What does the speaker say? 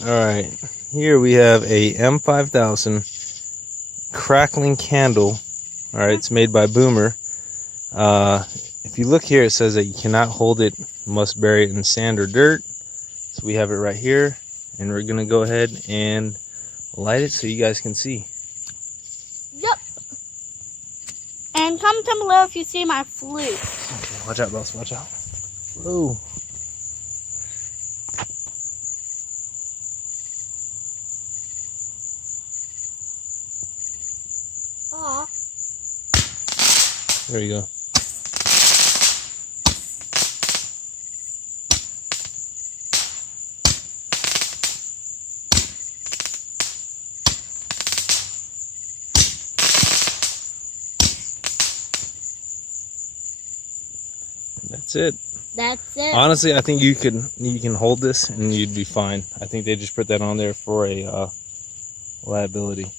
Alright, here we have a M-5000 crackling candle. Alright, it's made by Boomer. If you look here, it says that you cannot hold it, must bury it in sand or dirt. So we have it right here, and we're going to go ahead and light it so you guys can see. Yep. And comment down below if you see my flute. Okay, watch out, boss, watch out. Whoa. Aw. There you go. That's it. That's it. Honestly, I think you can hold this and you'd be fine. I think they just put that on there for a liability.